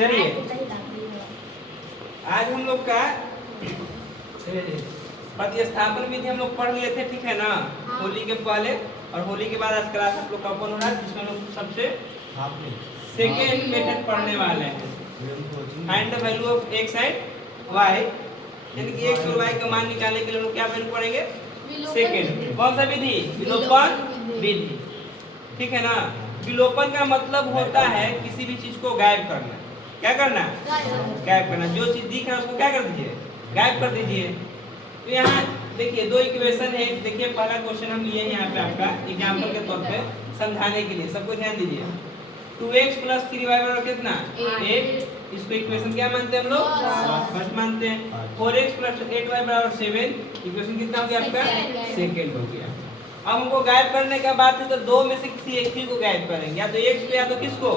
चलिए आज हम लोग का प्रतिस्थापन विधि हम लोग पढ़ लिए थे, ठीक है ना। होली के पहले और होली के बाद आज क्लास आप लोग का ओपन हो रहा है, जिसमें हम लोग सबसे सेकेंड मेथड पढ़ने वाले हैं। Find the value of X and Y, यानी कि एक्स और वाई का मान निकालने के लिए हम लोग क्या वैल्यू पढ़ेंगे? सेकेंड। कौन सा विधि? विलोपन विधि, ठीक है ना। विलोपन का मतलब होता है किसी भी चीज को गायब करना। क्या करना? गायब करना। जो चीज दिख रहा है उसको क्या कर दीजिए? गायब कर दीजिए। तो यहाँ देखिए दो इक्वेशन है। देखिए पहला क्वेश्चन हम लिए यहाँ पे आपका एग्जांपल के तौर पे समझाने के लिए, सबको ध्यान दीजिए। 2x + 3y बराबर कितना? 8। इसको इक्वेशन क्या मानते हैं हम लोग? फर्स्ट मानते हैं। 4x + 8y बराबर 7। इक्वेशन कितना हो गया आपका? सेकंड हो गया। अब हमको गायब करने का बात है तो दो में से किसी एक चीज को गायब करेंगे, या तो x को या तो किसको?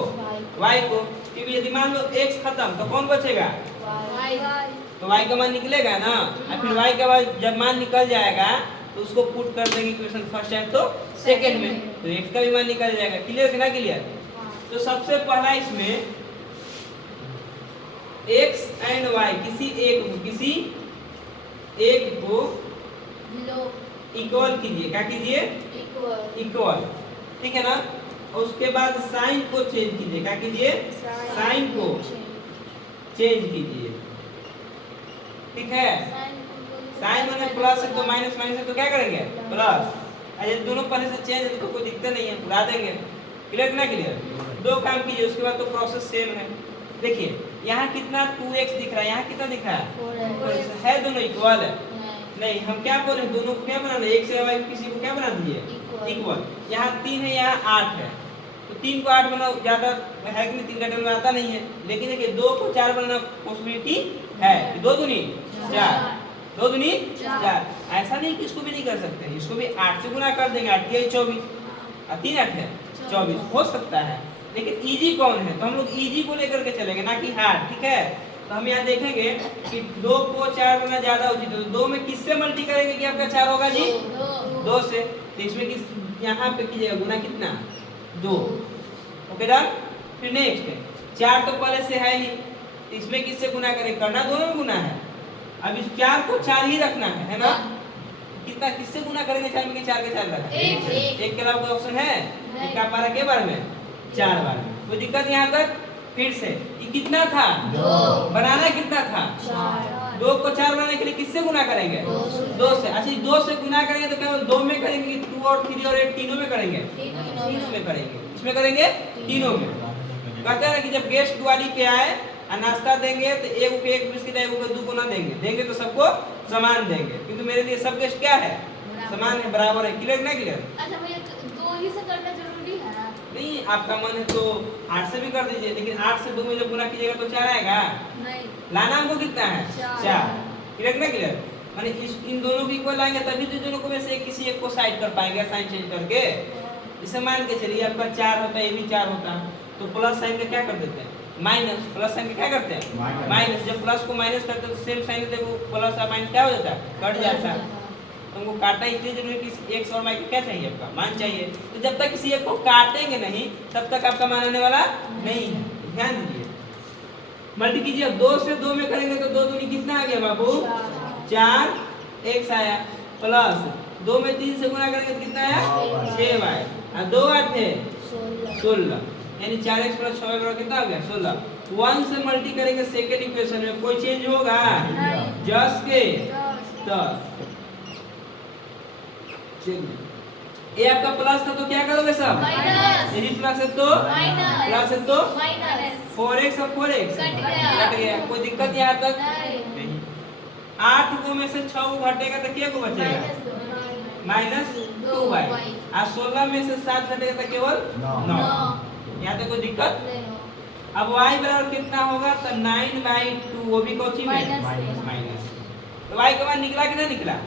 y को। क्योंकि यदि मान लो x खत्म तो कौन बचेगा? तो y का मान निकलेगा ना। और फिर y का जब मान निकल जाएगा तो उसको पुट कर देंगे इक्वेशन फर्स्ट है तो सेकंड में, तो x का भी मान निकल जाएगा। क्लियर है ना? क्लियर। तो सबसे पहला इसमें x एंड y किसी एक को इक्वल कीजिए। क्या कीजिए? इक्वल, ठीक है ना। और उसके बाद साइन को चेंज कीजिए। क्या कीजिए? साइन को चेंज कीजिए, ठीक है। साइन माने प्लस है तो माइनस, माइनस है तो क्या करेंगे? प्लस। अरे दोनों पहले से चेंज है तो कोई दिक्कत नहीं है, उड़ा देंगे। क्लियर ना? क्लियर। दो काम कीजिए, उसके बाद तो प्रोसेस सेम है। देखिए यहाँ कितना 2x दिख रहा है, यहाँ कितना दिख रहा है? है दोनों इक्वल है? नहीं, हम क्या बोल रहे हैं? दोनों को क्या बनाना है? एक से y किसी को क्या बना दीजिए? इक्वल। यहाँ 3 है, यहाँ 8 है, तो 3 को 8 बनाओ, ज्यादा है कि नहीं? 3 का टेबल में आता नहीं है। लेकिन देखिए 2 को 4 बनाना पॉसिबिलिटी है। 2 दूनी 4, 2 दूनी 4। ऐसा नहीं कि इसको भी नहीं कर सकते, इसको भी 8 से गुना कर देंगे। 8 है 24 और 3 8 है 24, हो सकता है। लेकिन इजी कौन है? तो हम लोग इजी को लेकर के चलेंगे, ना कि हार्ड, ठीक है। तो हम यहाँ देखेंगे कि 2 को 4 बनाना ज्यादा उचित है, तो 2 में किससे मल्टी करेंगे कि आपका 4 होगा जी? 2 से। तो इसमें किस यहाँ पे कीजिएगा गुना कितना? 2। Okay done. फिर नेक्स्ट 4 तो पहले से है ही, तो इसमें किससे गुना करेंगे? करना दोनों में गुना है। अब इस 4 को 4 ही रखना है ना। कितना किससे गुना करेंगे? 4 में कि 4 के 4 रखा? एक के अलावा कोई ऑप्शन है? एक का बार के बार में 4 बार में, कोई दिक्कत यहाँ तक? फिर से ये कितना था? 2। बनाना कितना था? 4। 2 को 4 बनाने के लिए किससे गुना करेंगे? 2 से। अच्छा 2 से गुना करेंगे तो केवल 2 में करेंगे, 2 और 3 और 8 तीनों में करेंगे? तीनों में करेंगे। इसमें करेंगे? तीनों में। कहते हैं कि जब गेस्ट दिवाली पे आए और नाश्ता देंगे तो एक को 1 बिस्किट, एक को 2 गुना देंगे। देंगे तो सबको समान देंगे, क्योंकि मेरे लिए सब गेस्ट क्या है? समान है, बराबर है। क्लियर ना? क्लियर। अच्छा भैया 2 ही से करना जरूरी है? नहीं, आपका मन है तो 8 से भी कर दीजिए, लेकिन 8 से 2 में जब गुना कीजिएगा तो 4 आएगा। नहीं, लाना हमको कितना है? 4। क्लियर ना? क्लियर। माने इन दोनों की इक्वल आएंगे तभी तो दोनों को में से किसी एक को साइड कर पाएंगे, साइन चेंज करके। इसे मान के चलिए आपका 4 होता है, ये भी 4 होता, तो प्लस साइन का क्या कर देते हैं? माइनस। प्लस साइन का क्या करते हैं? माइनस। जब प्लस को माइनस करते हैं तो सेम साइन देखो, प्लस और माइनस क्या हो जाता है? कट जाता है। तुमको काटना इसलिए जरूरी है कि x और y को क्या चाहिए? आपका मान चाहिए। तो जब तक किसी एक को काटेंगे नहीं तब तक आपका मान आने वाला नहीं है, ध्यान दीजिए। मल्टी कीजिए। 2 से 2 में करेंगे तो 2 दूनी कितना आ गया बाबू? 4 x आया, प्लस 2 में 3 से गुना करेंगे तो कितना आया? 6y, और 2 8 है 16, यानी 4x + 6y बराबर कितना हो गया? 16। 1 से मल्टी करेंगे सेकंड इक्वेशन में, कोई चेंज होगा? जस्ट के 10। ये आपका प्लस था तो क्या करोगे सब? माइनस। यही प्लस है तो माइनस, प्लस है तो माइनस। 4x और 4x कट गया। कोई दिक्कत यहाँ तक? नहीं। 8 को में से 6 को घटेगा तो क्या को बचेगा? -2y। और 16 में से 7 घटेगा तो केवल 9। यहाँ तक कोई दिक्कत? अब y बराबर कितना होगा? तो 9/2, वो भी कौची में? माइनस। तो y का मान निकला कि नहीं निकला?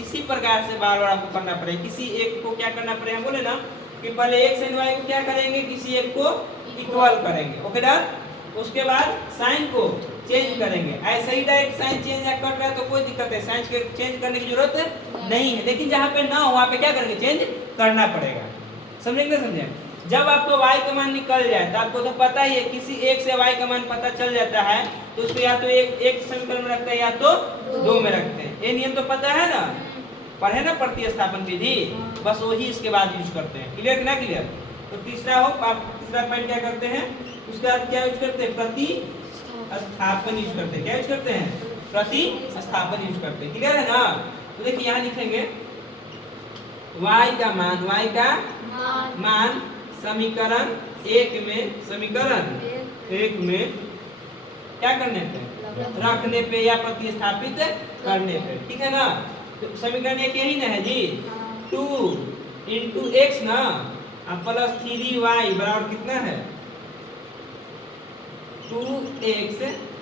इसी प्रकार से बार बार आपको करना पड़ेगा। किसी एक को क्या करना पड़ेगा? बोले ना कि पहले x एंड y को क्या करेंगे? किसी एक को इक्वल करेंगे। Okay done. उसके बाद साइन को चेंज करेंगे। ऐसे ही डायरेक्ट साइन चेंज या कट रहा है तो कोई दिक्कत है, साइन के चेंज करने की जरूरत नहीं है। लेकिन जहाँ पे ना हो वहाँ पे क्या करेंगे? चेंज करना पड़ेगा। समझेंगे? समझे? जब आपको y का मान निकल जाए तो आपको तो पता ही है किसी एक से y का मान पता चल जाता है तो उसको या तो एक समीकरण में रखते हैं या तो दो में रखते हैं। ये नियम तो पता है ना, पढ़े ना प्रतिस्थापन विधि, बस वही इसके बाद यूज करते हैं। क्लियर ना क्लियर? तो तीसरा तीसरा पॉइंट क्या करते हैं, उसके बाद क्या यूज करते हैं, प्रतिस्थापन यूज करते हैं। क्या यूज करते हैं, प्रतिस्थापन यूज करते हैं। क्लियर है ना? तो देखिए यहाँ लिखेंगे y का मान समीकरण एक में क्या करने पे, रखने पे या प्रतिस्थापित करने पे। ठीक है ना? तो समीकरण एक यही ना है जी, 2 × x ना अब प्लस 3y बराबर कितना है, 2x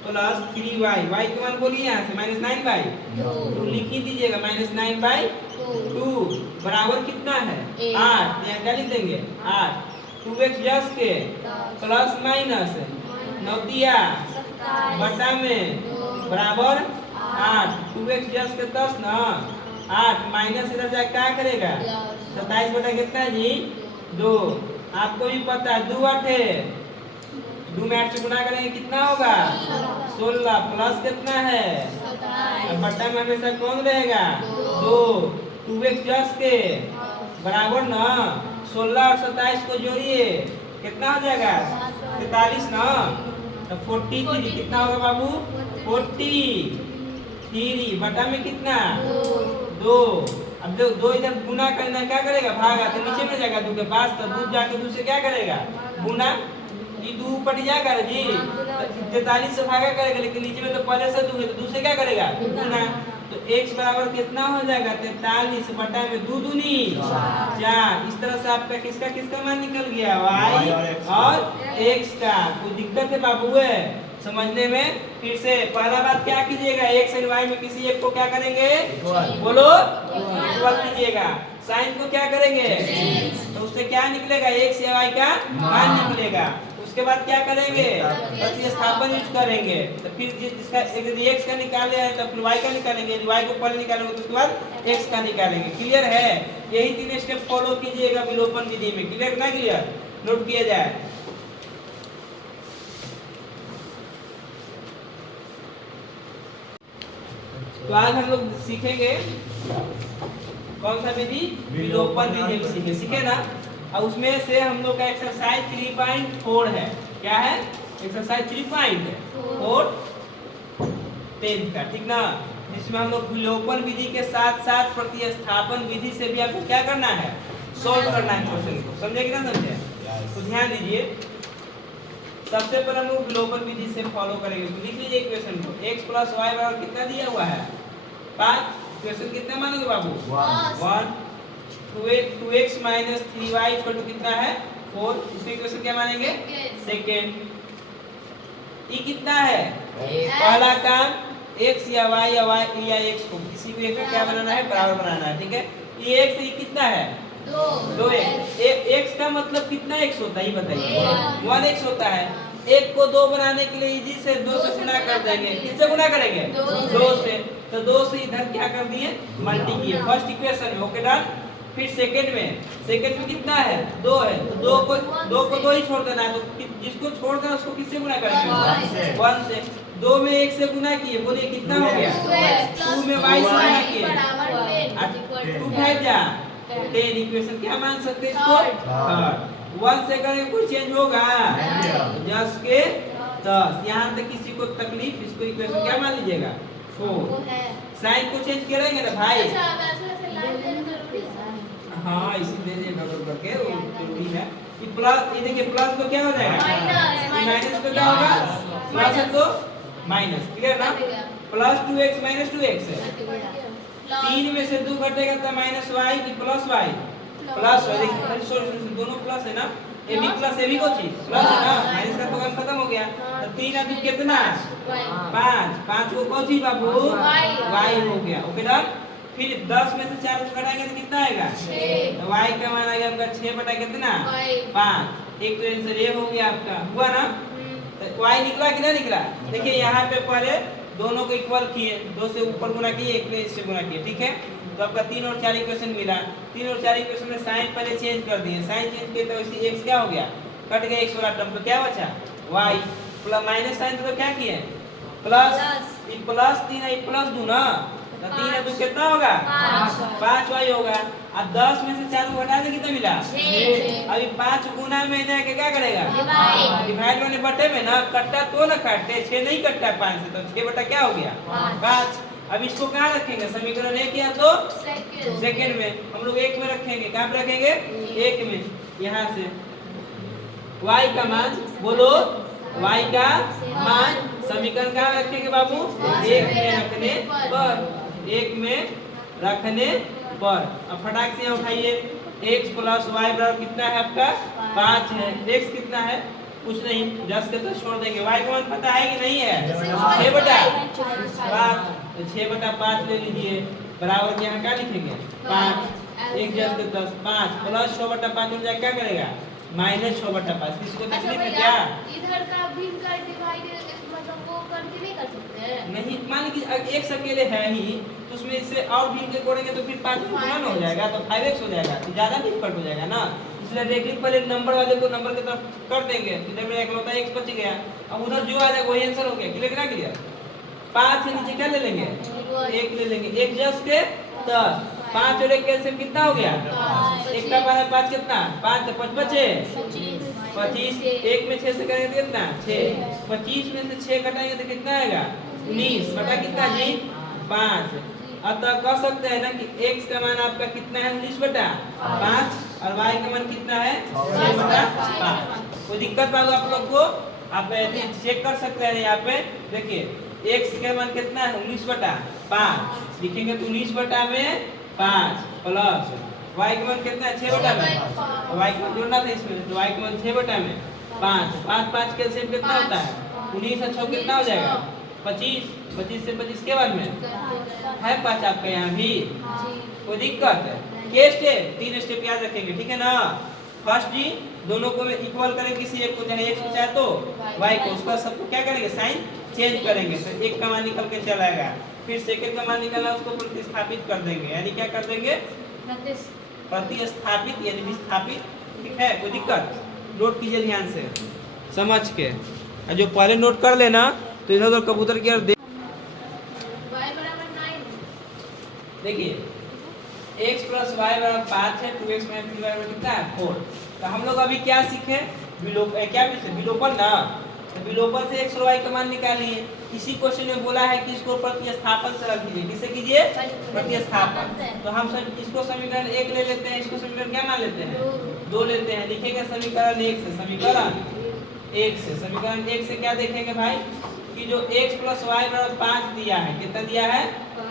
प्लस 3y। y का मान बोलिए यहाँ से -9/2 तो लिख ही दीजिएगा -9/2 बराबर कितना है 8। यहाँ क्या लिख देंगे 8। 2x जस के प्लस माइनस 9 बटा में बराबर 8। 2x जस के 10 ना 8 माइनस इधर जाके क्या करेगा 27 बटा कितना है जी 2। आपको भी पता है 2 8 2 में 8 से गुणा करेंगे कितना होगा 16 प्लस कितना है बट्टा में हमेशा कौन रहेगा 2। 2x जस के बराबर ना 16 और 27 को जोड़िए कितना हो जाएगा 43 ना। तो 43 कितना होगा बाबू 43 बटा में कितना 2। अब जो 2 इधर गुना करना क्या करेगा भागा तो नीचे में जाएगा 2 के पास, तो 2 जाके 2 से क्या करेगा गुना, ये 2 ऊपर जाएगा जी 43 से भागा करेगा, लेकिन नीचे में तो पहले से 2 है तो 2 से क्या करेगा गुना। तो x बराबर कितना हो जाएगा 43 बटा में 2 दूनी 4। इस तरह से आपका किसका मान निकल गया y और x का। कोई दिक्कत है बाबू है समझने में? फिर से पहला बात क्या कीजिएगा, x और y में किसी एक को क्या करेंगे बोलो इक्वल कीजिएगा। साइन को क्या करेंगे तो उससे क्या निकलेगा x या y का मान निकलेगा। उसके बाद क्या करेंगे प्रतिस्थापन यूज करेंगे। तो फिर जिसका यदि x का निकाले हैं तो फिर y का निकालेंगे, यदि y को पहले निकालेंगे तो उसके बाद x का निकालेंगे। क्लियर है? यही 3 स्टेप फॉलो कीजिएगा विलोपन विधि में। क्लियर ना क्लियर? नोट किया जाए। तो आज हम लोग सीखेंगे कौन सा विधि, विलोपन विधि सीखे ना। और उसमें से हम लोग का एक्सरसाइज 3.4 है। क्या है एक्सरसाइज 3.4 10 का, ठीक ना, जिसमें हम लोग विलोपन विधि के साथ साथ प्रतिस्थापन विधि से भी आपको क्या करना है सॉल्व करना है क्वेश्चन को। समझे कि ना समझे? तो ध्यान दीजिए, सबसे पहले हम लोग विलोपन विधि से फॉलो करेंगे। तो लिख लीजिए इक्वेशन को, x + y बराबर कितना दिया हुआ है 5। इक्वेशन कितना मानोगे बाबू 1। 2x - 3y = कितना है 4। इसमें इक्वेशन क्या मानेंगे सेकंड। ये कितना है पहला काम x या y या x को किसी भी एक का क्या बनाना है बराबर बनाना है। ठीक है, ये x ये कितना है 2x। x का मतलब कितना x होता है ये बताइए 1x होता है। 1 को 2 बनाने के लिए इजी से 2 से गुणा कर देंगे। किससे गुणा करेंगे 2 से। तो 2 से इधर क्या कर दिए मल्टी किए फर्स्ट इक्वेशन में। Okay done. फिर सेकंड में कितना है 2 है, तो 2 को 2 ही छोड़ देना है। तो जिसको छोड़ देना उसको किससे गुणा करेंगे 1 से। 2 में 1 से गुणा किए, बोलिए कितना हो गया 2 में y से गुणा किए 2 5 जा 10। इक्वेशन क्या मान सकते हैं इसको थर्ड। 1 से करेंगे कोई चेंज होगा 10 के 10। यहाँ तक किसी को तकलीफ, इसको इक्वेशन क्या मान लीजिएगा 4। साइन को चेंज करेंगे ना भाई, हाँ इसीलिए डबल करके वो जरूरी है। ये प्लस, ये देखिए प्लस तो क्या हो जाएगा माइनस तो क्या होगा प्लस है तो माइनस। क्लियर ना? प्लस 2x - 2x है। 3 में से 2 घटेगा तो -y की +y प्लस y। देखिए सॉल्यूशन दोनों प्लस है ना, ये भी प्लस ये भी को चीज प्लस है ना, माइनस का तो काम खत्म हो गया। तो 3 और 2 कितना 5। 5 को कौन चीज बाबू y हो गया। Okay done. फिर 10 में से 4 को घटाएंगे तो कितना आएगा 6। तो y का मान आ गया आपका 6 बटा कितना 5। एक तो आंसर ये हो गया आपका, हुआ ना। तो y निकला कि नहीं निकला? देखिए यहाँ पे पहले दोनों को इक्वल किए, 2 से ऊपर गुना किए, 1 में इससे गुना किए। ठीक है, तो आपका 3 और 4 इक्वेशन मिला। 3 और 4 इक्वेशन में साइन पहले चेंज कर दिए, साइन चेंज किए तो इसी x क्या हो गया, कट गया x वाला टर्म, तो क्या बचा y प्लस माइनस साइन तो क्या किए प्लस, ये प्लस 3 है, ये प्लस 2 ना, तो 3 है 2 कितना होगा 5y होगा। अब 10 में से 4 को घटा दे कितना मिला 6। अभी 5 गुना में जाके क्या करेगा डिवाइड करने बटे में ना, कट्टा तो ना काटते, 6 नहीं कटता 5 से, तो 6 बटा क्या हो गया 5। अब इसको कहाँ रखेंगे, समीकरण 1 या तो सेकंड में, हम लोग 1 में रखेंगे, कहाँ पे रखेंगे 1 में। यहाँ से y का मान बोलो, y का मान समीकरण कहाँ रखेंगे बाबू 1 में रखने पर, 1 में रखने पर। अब फटाक से उठाइए, x प्लस वाई बराबर कितना है आपका 5 है, x कितना है कुछ नहीं, 10 के तो छोड़ देंगे, y का मान पता है कि नहीं है 6 बटा 5, तो 6 बटा 5 ले लीजिए, बराबर यहाँ क्या लिखेंगे 5, 1 10 के 10 5 प्लस 6 बटा 5 हो जाए क्या करेगा माइनस 6 बटा 5। इसको तकलीफ है क्या, इधर का भी का डिवाइड मतलब वो करके नहीं कर सकते नहीं, मान लीजिए x अकेले है ही, तो उसमें इससे और भी के कोड़ेंगे तो फिर 5 गुना हो जाएगा, तो 5x हो जाएगा, तो ज्यादा डिफिकल्ट हो जाएगा ना, इसलिए डायरेक्टली पहले नंबर वाले को नंबर की तरफ कर देंगे, इधर में इकलौता x बच गया, अब उधर जो आ जाएगा वही आंसर हो गया, क्लियर ना क्लियर। 5 के नीचे क्या ले लेंगे 1 ले लेंगे, 1 10 के 10, 5 और 1 का एलसीएम कितना हो गया 1 का 5 कितना 5 तो 5 बचे 25, 1 में 6 से करेंगे तो कितना 6, 25 में से 6 घटाएंगे तो कितना आएगा 19 बटा कितना जी 5। अतः कह सकते हैं ना कि x का मान आपका कितना है 19 बटा 5 और y का मान कितना है 6 बटा 5। कोई दिक्कत बात आप लोग को, आप चेक कर सकते हैं, यहाँ पे देखिए x का मान कितना है 19 बटा 5 लिखेंगे तो 19 बटा में 5 प्लस y का मान कितना है 6 बटा में, y का मान जोड़ना था इसमें, तो y का मान 6 बटा में 5, 5 के एलसीएम कितना होता है 19 और 6 कितना हो जाएगा 25, 25 से 25 के बाद में है 5 आपका यहाँ भी, कोई दिक्कत है। के स्टेप 3 स्टेप याद रखेंगे, ठीक है ना। फर्स्ट जी दोनों को इक्वल करेंगे, किसी एक को चाहे x को चाहे तो y को, उसका सबको क्या करेंगे साइन चेंज करेंगे, तो एक का मान निकल के चला आएगा, फिर सेकंड का मान निकलना उसको प्रतिस्थापित कर देंगे, यानी क्या कर देंगे प्रतिस्थापित यानी विस्थापित, ठीक है। कोई दिक्कत, नोट कीजिए ध्यान से समझ के, जो पहले नोट कर लेना तो इधर उधर कबूतर की ओर y बराबर 9, देखिए x प्लस y बराबर 5 है, 2x माइनस 3y बराबर कितना है 4। तो हम लोग अभी क्या सीखे विलोपन ना, तो विलोपन से x और y का मान निकालिए। इसी क्वेश्चन में बोला है कि इसको प्रतिस्थापन से रख दीजिए, किसे कीजिए प्रतिस्थापन। तो हम सब इसको समीकरण 1 ले लेते हैं, इसको समीकरण क्या मान लेते हैं 2 लेते हैं, लिखेंगे समीकरण 1 से, समीकरण 1 से, समीकरण 1 से क्या देखेंगे भाई कि जो x प्लस वाई बराबर 5 दिया है, कितना दिया है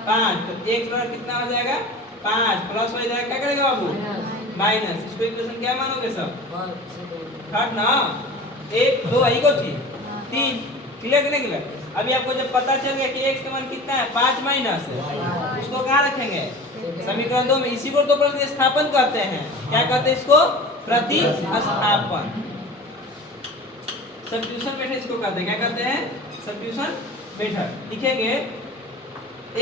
5, तो x बराबर कितना हो जाएगा 5 प्लस वाई जाएगा क्या करेगा बाबू माइनस, इसको इक्वेशन क्या मानोगे सब थर्ड ना, 1 2 आई को थी 3, क्लियर करने के लिए। अभी आपको जब पता चल गया कि x का मान कितना है 5 माइनस, उसको कहाँ रखेंगे समीकरण 2 में, इसी को तो प्रतिस्थापन कहते हैं, क्या कहते हैं इसको प्रतिस्थापन, सब्स्टिट्यूशन मेथड इसको कहते हैं, क्या कहते हैं सब्स्टिट्यूशन मेथड। लिखेंगे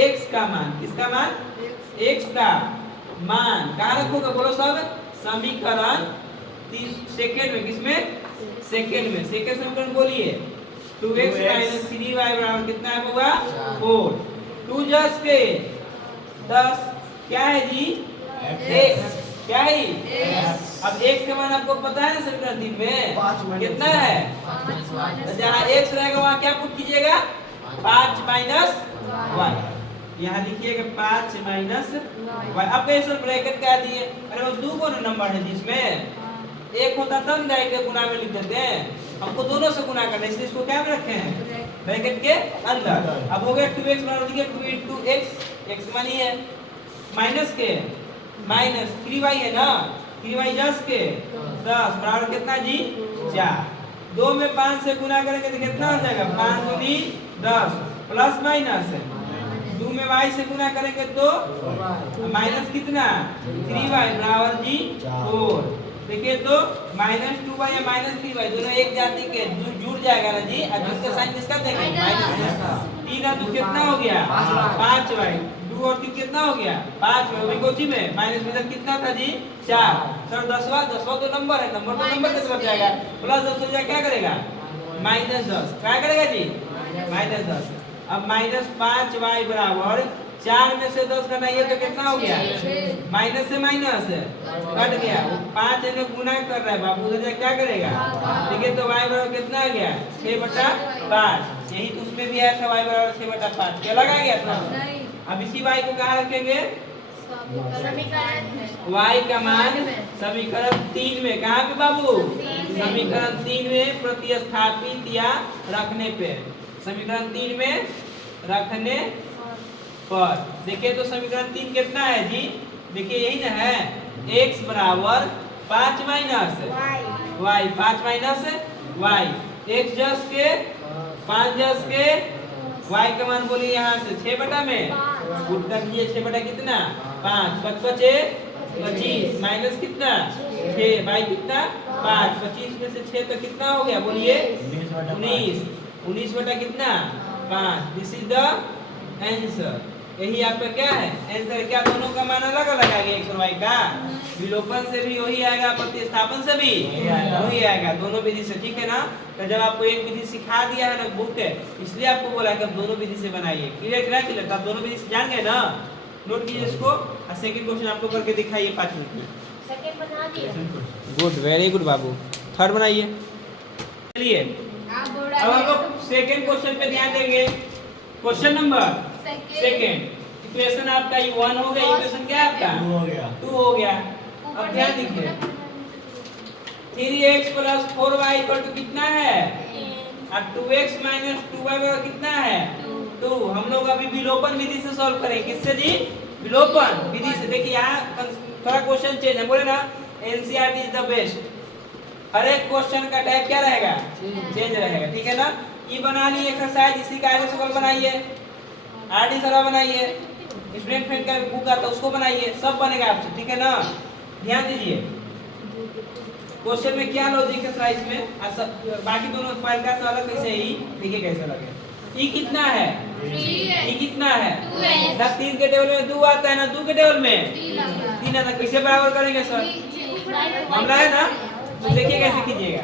x का मान, किसका मान x का मान कहाँ रखोगे बोलो सब, समीकरण सेकंड में, किसमें सेकंड में, सेकंड समीकरण बोलिए 2x माइनस 3y बराबर कितना है होगा 4, 2 10 के 10 क्या है जी x, क्या है अब x का मान आपको पता है ना समीकरण 3 में कितना है, जहाँ x रहेगा वहाँ क्या पुट कीजिएगा 5 माइनस y, यहाँ लिखिएगा 5 माइनस y। अब कैसे ब्रैकेट क्या दिए, अरे वो दो को नंबर है जिसमें एक होता तब डायरेक्ट गुना में लिख देते हैं, हमको दोनों से गुना करना है, इसलिए इसको क्या में रखे हैं ब्रैकेट के अंदर। अब हो गया 2x बराबर देखिए 2 into x, x मानी है माइनस के माइनस 3y है ना, 3y 10 के 10 बराबर कितना जी 4, 2 में 5 से गुना करेंगे तो कितना हो जाएगा 5 दूनी 10 प्लस माइनस 2 में y से गुना करेंगे तो माइनस कितना 3y बराबर जी 4। देखिए तो माइनस 2y या माइनस 3y दोनों एक जाति के जुड़ जाएगा ना जी, और जिसका साइन किसका देंगे माइनस, 3 और 2 कितना हो गया 5y, 2 2 और 3 कितना हो गया 5 में वही कोची में माइनस में इधर कितना था जी 4 सर 10वां तो नंबर है नंबर तो नंबर की तरफ जाएगा प्लस 10 हो जाए क्या करेगा -10 क्या करेगा जी -10 अब -5y बराबर 4 में से 10 घटाइए तो कितना हो गया माइनस से माइनस कट गया 5 ने गुना कर रहा है बाबू उधर क्या करेगा ठीक है तो y बराबर कितना आ गया 6/5 यही तो उसमें भी आया था y बराबर 6/5 क्या लगा गया था अब इसी y को कहाँ रखेंगे y का मान समीकरण 3 में कहाँ पे बाबू समीकरण 3 में प्रतिस्थापित या रखने पे समीकरण 3 में रखने पर देखिए तो समीकरण 3 कितना है जी देखिए यही ना है x बराबर 5 minus y 5 minus y x जस के 5 जस के y का मान बोलिए यहाँ से 6 बटा में गुड कर दिए 6 बटा कितना 5 5 बचे 25 माइनस कितना 6 y कितना 5 25 में से 6 तो कितना हो गया बोलिए 19 बटा कितना 5 दिस इज द आंसर यही आपका क्या है आंसर क्या दोनों का मान अलग अलग आएगा x और y का विलोपन से भी वही आएगा प्रतिस्थापन से भी वही आएगा दोनों विधि से ठीक है ना तो जब आपको एक विधि सिखा दिया है ना बुक है इसलिए आपको बोला कि आप दोनों विधि से बनाइए क्लियर क्या क्लियर आप दोनों विधि से जान गए ना नोट कीजिए इसको और सेकंड क्वेश्चन आपको करके दिखाइए 5 मिनट में सेकंड बना दिया गुड वेरी गुड बाबू थर्ड बनाइए चलिए अब हम लोग सेकंड क्वेश्चन पे ध्यान देंगे क्वेश्चन नंबर सेकंड इक्वेशन आपका ये 1 हो गया इक्वेशन क्या आपका 2 हो गया अब ध्यान दीजिए 3x + 4y = कितना है और 2x - 2y बराबर कितना है 2 हम लोग अभी विलोपन विधि से सॉल्व करेंगे किससे जी विलोपन विधि से देखिए यहाँ थोड़ा क्वेश्चन चेंज है बोले ना एनसीईआरटी इज द बेस्ट हर एक क्वेश्चन का टाइप क्या रहेगा चेंज रहेगा ठीक है ना ये बना लिए एक्सरसाइज इसी का आगे सवाल बनाइए आरडी सरा बनाइए स्टूडेंट फ्रेंड का बुक आता उसको बनाइए सब बनेगा आपसे ठीक है ना ध्यान दीजिए क्वेश्चन में क्या लॉजिक है साइज में बाकी दोनों फाइल का सवाल कैसे ही देखिए कैसे लगे ई कितना है ई कितना है ना 3 के टेबल में 2 आता है ना 2 के टेबल में 3 आता है कैसे बराबर करेंगे सर मामला है ना तो देखिए कैसे कीजिएगा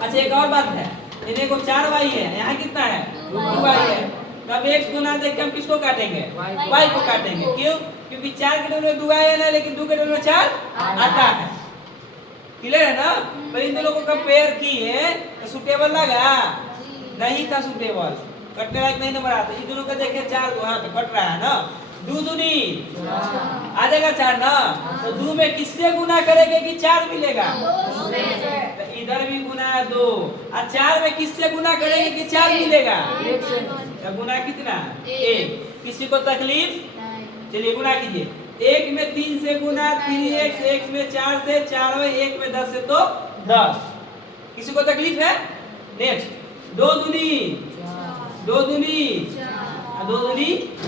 अच्छा एक और बात है इन्हें को 4y है यहाँ कितना है 2y है तब x गुना देख के हम किसको काटेंगे y को काटेंगे क्यों क्योंकि 4 के टेबल में 2y है ना लेकिन 2 के टेबल में 4 आता है क्लियर है ना पर इन दोनों को कंपेयर किए तो सूटेबल लगा नहीं था सूटेबल कटने लायक नहीं नंबर आता इन दोनों का देखे 4 2 हां तो कट रहा है ना 2 दूनी आ जाएगा 4 ना तो 2 में किससे गुना करेंगे कि 4 मिलेगा तो इधर भी गुना 2 और 4 में किससे गुना करेंगे कि 4 मिलेगा तो गुना कितना 1 किसी को तकलीफ चलिए गुना कीजिए 1 में 3 से गुना 3x 1 में 4 से 4 में 1 में 10 से तो 10 किसी को तकलीफ है नेक्स्ट 2 दूनी 2 दूनी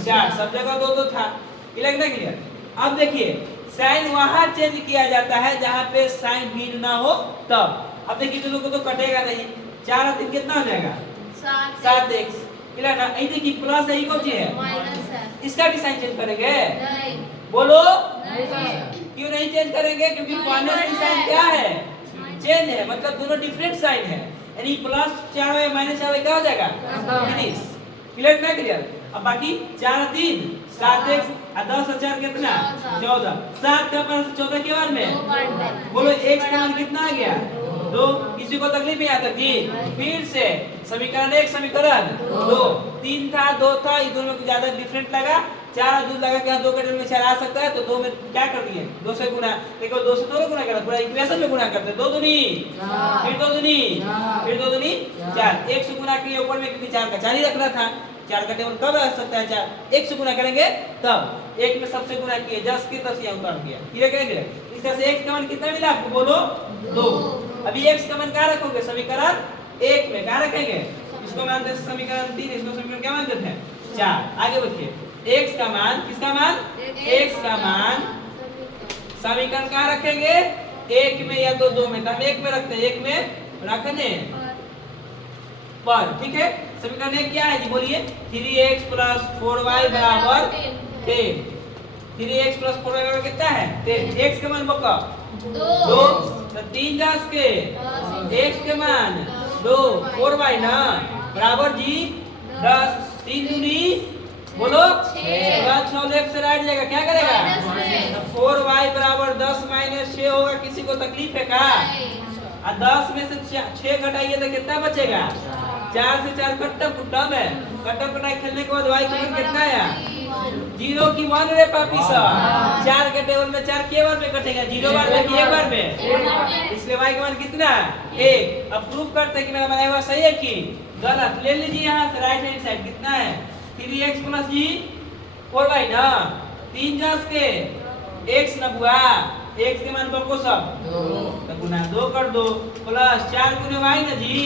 4 सब जगह 2 था क्लियर ना क्लियर अब देखिए साइन वहां चेंज किया जाता है जहां पे साइन भिन्न ना हो तब अब देखिए दोनों को तो कटेगा नहीं 4 और 3 कितना हो जाएगा 7x क्लियर ना ऐसे की प्लस है कौन सी है इसका भी साइन चेंज करेंगे नहीं बोलो नहीं क्यों नहीं चेंज करेंगे क्योंकि माइनस की साइन क्या है चेंज है मतलब दोनों डिफरेंट साइन है यानी प्लस 4 है माइनस 4 क्या हो जाएगा फिनिश क्लियर ना क्लियर अब बाकी 4 और 3 7x और 10 और 4 कितना 14 7 का पास 14 के बाद में बोलो x का मान कितना आ गया 2 किसी को तकलीफ नहीं आता जी फिर से समीकरण 1 समीकरण 2 3 था 2 था ये दोनों में ज्यादा डिफरेंट लगा 4 और 2 लगा क्या 2 के टेबल में 4 आ सकता है तो 2 में क्या कर दिए 2 से गुना देखो 2 से दोनों गुना करना पूरा इक्वेशन में गुना करते 2 दूनी फिर 2 दूनी फिर 2 दूनी 4 1 से गुना किए ऊपर में क्योंकि 4 का 4 ही रखना था 4 का टेबल कब आ सकता है 4 1 से गुना करेंगे तब 1 में सबसे गुना किए 10 के 10 यहाँ उतार दिया क्लियर करेंगे इस तरह से x का मान कितना मिला आपको बोलो 2 अभी x का मान कहाँ रखोगे समीकरण 1 में कहाँ रखेंगे इसको मानते हैं समीकरण 3 इसको समीकरण क्या मानते थे 4 आगे बढ़िए x का मान किसका मान x का मान समीकरण कहाँ रखेंगे 1 में या तो 2 में तो हम 1 में रखते हैं 1 में रखने पर। ठीक है, समीकरण एक क्या है जी, बोलिए। 3x + 4y बराबर 10। 3x + 4y बराबर कितना है 10। x के मान बका 2, तो 3 10 के x के मान 2, 4y ना बराबर जी 10। 3 दूनी बोलो 6 लेफ्ट से राइट जाएगा, क्या करेगा 4y बराबर 10 - 6 होगा। किसी को तकलीफ है का? और 10 में से 6 घटाइए तो कितना बचेगा 4 से 4 कट्टम है। कट्टम कटाई खेलने के बाद y का मान कितना आया 0 की 1 रे पापी सा। 4 के टेबल में 4 के बार में कटेगा 0 बार में कि 1 बार में, इसलिए y का मान कितना 1। अब प्रूफ करते हैं कि मेरा बनाया हुआ सही है कि गलत। ले लीजिए यहाँ से राइट हैंड साइड कितना है 3x + जी 4y ना 3 10 के x ना बुआ x के मान को सब 2 तो गुना 2 कर दो प्लस 4 गुने y ना जी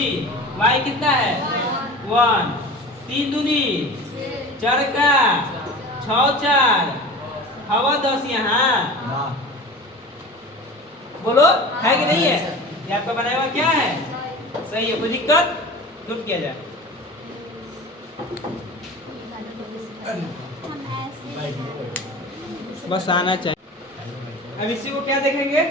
y कितना है 1। 3 दूनी 4 का 6 4 हवा 10 यहाँ बोलो है कि नहीं है। ये आपका बनाया हुआ क्या है सही है, कोई दिक्कत नोट किया जाए। बस आना चाहिए। अब इसी को क्या देखेंगे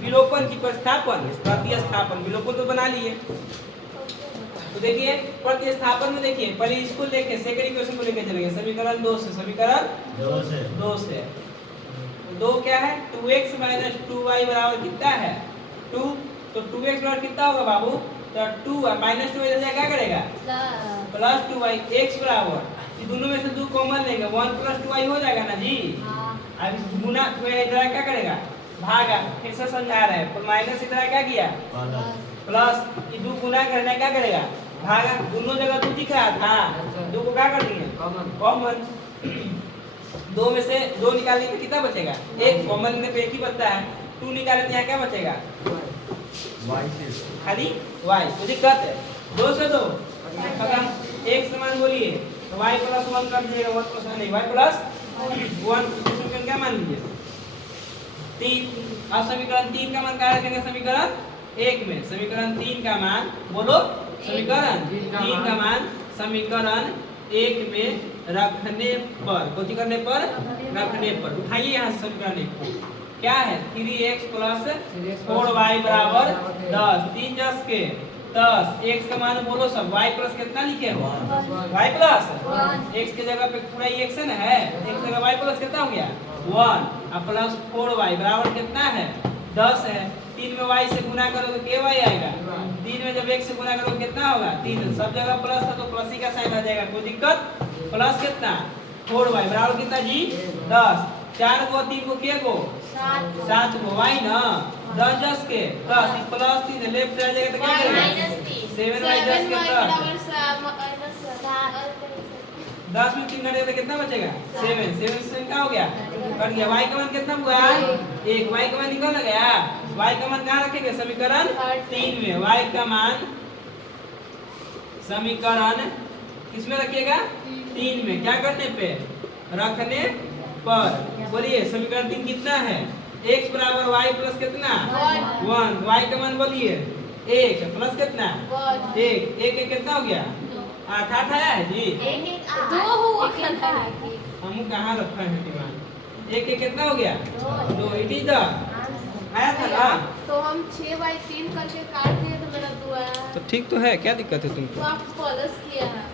विलोपन की प्रतिस्थापन प्रतिस्थापन। विलोपन तो बना लिए, तो देखिए प्रतिस्थापन में देखिए पहले इसको लेके सेकंड इक्वेशन को लेके चलेंगे। समीकरण 2 से, समीकरण 2 से 2 क्या है 2x - 2y बराबर कितना है 2। तो 2x बराबर कितना होगा बाबू, तो 2 - 2 इधर जाके क्या करेगा प्लस 2y। x बराबर ये दोनों में से 2 कॉमन लेंगे 1 + 2y हो जाएगा ना जी। अब इस गुना इधर क्या करेगा भागा, फिर से समझा रहे हैं। पर माइनस इधर क्या किया प्लस, ये 2 गुना करना क्या करेगा भागा। दोनों जगह 2 दिख रहा था 2 को क्या कर दिए कॉमन। 2 में से 2 निकालने पे कितना बचेगा 1, कॉमन लेने पे 1 ही बचता है। 2 निकालने पे यहाँ क्या बचेगा खाली y। तो दिक्कत है 2 से 2 खत्म। एक समान बोलिए तो y + 1 कर दीजिएगा 1 + नहीं y + 1 समीकरण क्या मान लीजिए 3। अब समीकरण 3 का मान क्या रखेंगे समीकरण 1 में। समीकरण 3 का मान बोलो समीकरण 3 का मान समीकरण 1 में रखने पर, कोई करने पर रखने पर उठाइए यहाँ से समीकरण 1 क्या है 3x + 4y बराबर 10। 3 10 के 10 x का मान बोलो सब y प्लस कितना लिखे हो y प्लस x के जगह पे पूरा ही x है ना है, x जगह y प्लस कितना हो गया 1 और प्लस 4y बराबर कितना है 10 है। 3 में y से गुना करोगे तो y आएगा। 3 में जब x से गुना करोगे कितना होगा 3। सब जगह प्लस था तो प्लस ही का साइन आ जाएगा, कोई दिक्कत। प्लस कितना 4y बराबर कितना जी 10। 4 को 3 को के को 7 को y ना 10 10 के प्लस 3 लेफ्ट आ जाएगा तो क्या करेगा 7y 10 के प्लस 10 में 3 घटेगा तो कितना बचेगा 7 से क्या हो गया कट गया। y का मान कितना हुआ 1, y का मान निकल गया। y का मान कहाँ रखेंगे समीकरण 3 में। y का मान समीकरण किसमें रखिएगा 3 में। क्या करने पे रखने पर। बोलिए समीकरण 3 कितना है x बराबर y प्लस कितना 1। y का मान बोलिए 1 प्लस कितना 1। 1 कितना हो गया 8 8 आया है जी 2 हुआ हम कहाँ रखा है दिमाग। 1 कितना हो गया 2। इट इज द आया था ना। तो हम 6/3 करके काट दिए तो मेरा 2 आया। तो ठीक तो है, क्या दिक्कत है तुमको। तो आप प्लस किया है